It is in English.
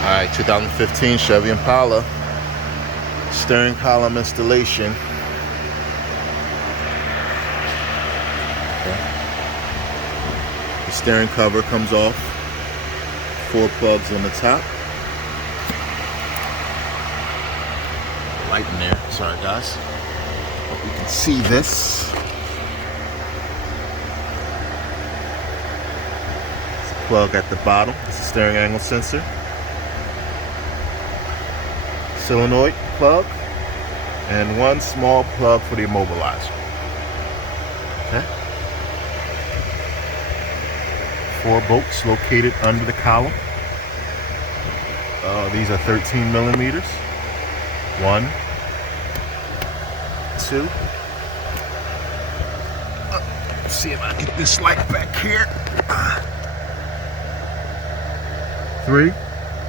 Alright, 2015 Chevy Impala steering column installation. Okay. The steering cover comes off. 4 plugs on the top. Light in there. Sorry guys. Hope you can see this. It's a plug at the bottom. It's a steering angle sensor. Solenoid plug, and 1 small plug for the immobilizer. Okay. 4 bolts located under the column. These are 13 millimeters. 1, 2. Let's see if I get this light back here. 3.